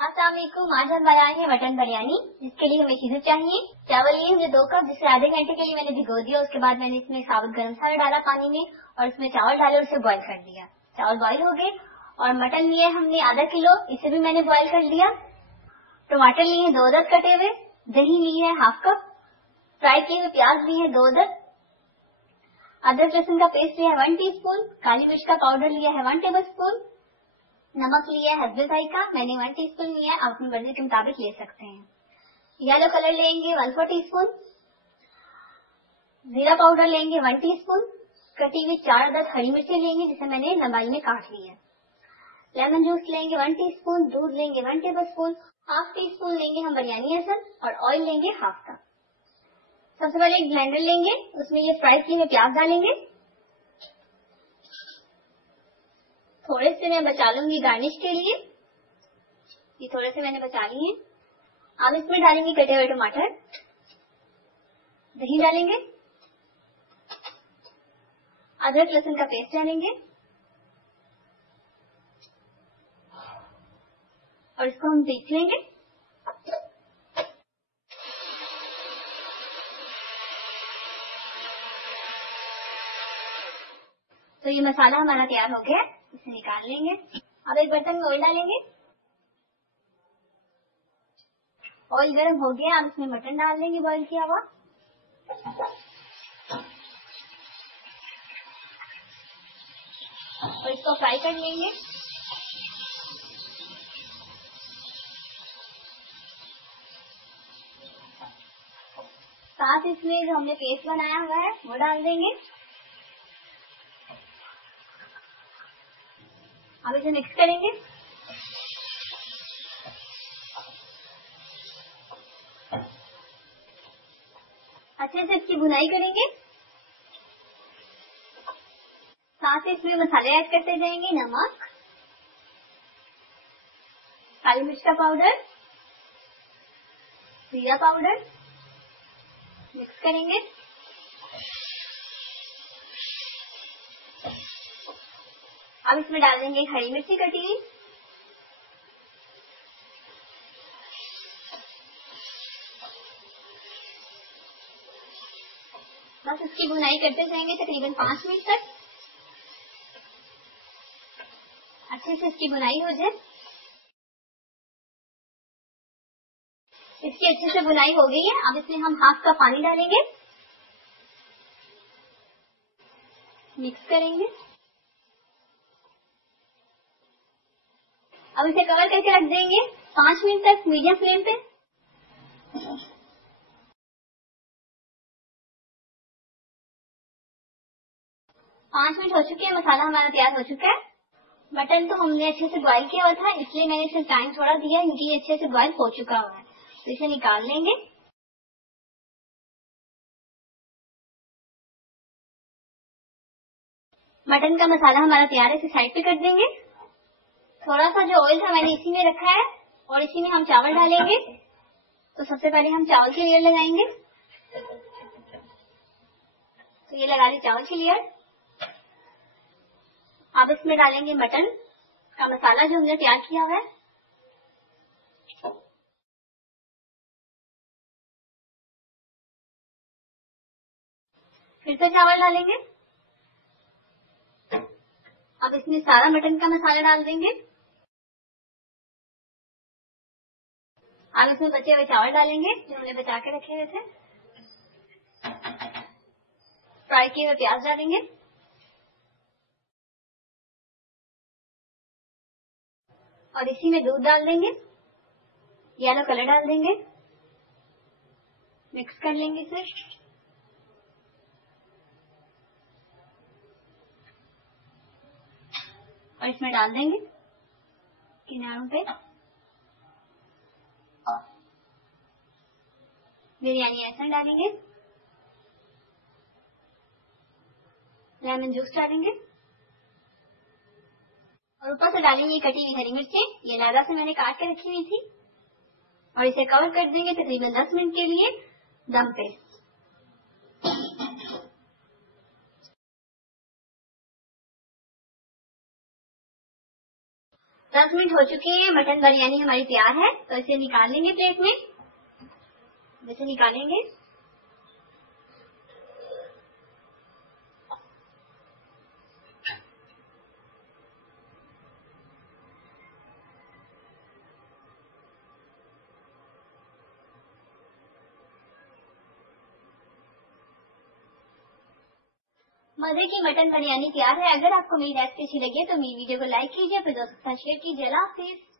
अस्सलाम वालेकुम। आज हम बनाएंगे मटन बिरयानी। जिसके लिए हमें चीजें चाहिए। चावल लिए मुझे 2 कप, जिसे आधे घंटे के लिए मैंने भिगो दिया। उसके बाद मैंने इसमें साबुत गरम मसाला डाला पानी में और इसमें चावल डाले और उसे बॉईल कर दिया। चावल बॉईल हो गए। और मटन लिए हमने आधा किलो, इसे भी मैंने बॉईल कर लिया। टमाटर लिए 2 अदद कटे हुए। दही ली है हाफ कप। फ्राई किए हुए प्याज लिए है 2 अदद। अदरक लहसुन का पेस्ट लिया है 1 टीस्पून। काली मिर्च का पाउडर लिया है 1 टेबल स्पून। नमक लिया है हस्बे जायका, मैंने 1 टीस्पून लिया है। आप अपनी मर्जी के मुताबिक ले सकते हैं। येलो कलर लेंगे 1/4 टीस्पून। जीरा पाउडर लेंगे 1 टीस्पून। कटी हुई 4 अदद हरी मिर्चें लेंगे, जिसे मैंने लंबाई में काट ली है। लेमन जूस लेंगे 1 टीस्पून। दूध लेंगे 1 table spoon. Half tea spoon लेंगे हम बिरयानी एसेंस और ऑयल लेंगे हाफ कप। सबसे पहले एक ब्लेंडर लेंगे, उसमें ये फ्राई किए हुए प्याज डालेंगे। थोड़े से मैं बचा लूंगी गार्निश के लिए। ये थोड़े से मैंने बचा लिए। अब इसमें डालेंगे कटे हुए टमाटर। दही डालेंगे। अदरक लहसुन का पेस्ट डालेंगे और इसको हम पीस लेंगे। तो ये मसाला हमारा तैयार हो गया, इसे निकाल लेंगे। अब एक बर्तन में ऑयल डालेंगे। ऑयल गर्म हो गया, अब इसमें मटन डाल देंगे बॉईल किया हुआ। और इसको फ्राई कर लेंगे। साथ इसमें जो हमने पेस्ट बनाया हुआ है वो डाल देंगे। अब इसे मिक्स करेंगे। अच्छे से इसकी भुनाई करेंगे। साथ ही इसमें मसाले ऐड करते जाएंगे। नमक, काली मिर्च का पाउडर, जीरा पाउडर, मिक्स करेंगे। अब इसमें डाल देंगे हरी मिर्ची कटी हुई। बस इसकी भुनाई करते जाएंगे तकरीबन 5 मिनट तक। अच्छे से इसकी भुनाई हो जाए। इसकी अच्छे से भुनाई हो गई है। अब इसमें हम हाफ कप पानी डालेंगे, मिक्स करेंगे। अब इसे कवर करके रख देंगे 5 मिनट तक मीडियम फ्लेम पे। 5 मिनट हो चुके हैं, मसाला हमारा तैयार हो चुका है। मटन तो हमने अच्छे से बॉईल किया हुआ था, इसलिए मैंने इसे टाइम थोड़ा दिया क्योंकि ये अच्छे से बॉईल हो चुका हुआ है। तो इसे निकाल लेंगे। मटन का मसाला हमारा तैयार है, इसे साइड पे कर देंगे। थोड़ा सा जो ऑयल था मैंने इसी में रखा है और इसी में हम चावल डालेंगे। तो सबसे पहले हम चावल की लेयर लगाएंगे। तो ये लगा ली चावल की लेयर। अब इसमें डालेंगे मटन का मसाला जो हमने तैयार किया हुआ है। फिर से चावल डालेंगे। अब इसमें सारा मटन का मसाला डाल देंगे। अब इसमें बचे हुए चावल डालेंगे जो हमने बचा के रखे हुए थे। फ्राई किए हुए प्याज डालेंगे और इसी में दूध डाल देंगे। येलो कलर डाल देंगे। मिक्स कर लेंगे इसे। और इसमें डाल देंगे किनारों पे बिरयानी एसेंस डालेंगे। लेमन जूस डालेंगे और ऊपर से डालेंगे कटी हुई हरी मिर्चें। ये लादा से मैंने काट के रखी हुई थी। और इसे कवर कर देंगे तकरीबन 10 मिनट के लिए दम पे। 10 मिनट हो चुके हैं, मटन बिरयानी हमारी तैयार है, तो इसे निकाल लेंगे प्लेट में। इसे निकालेंगे। मजे की मटन बिरयानी तैयार है। अगर आपको मेरी रेसिपी अच्छी लगी है तो मेरी वीडियो को लाइक कीजिए, फिर दोस्तों के साथ शेयर कीजिए। अल्लाह हाफिज।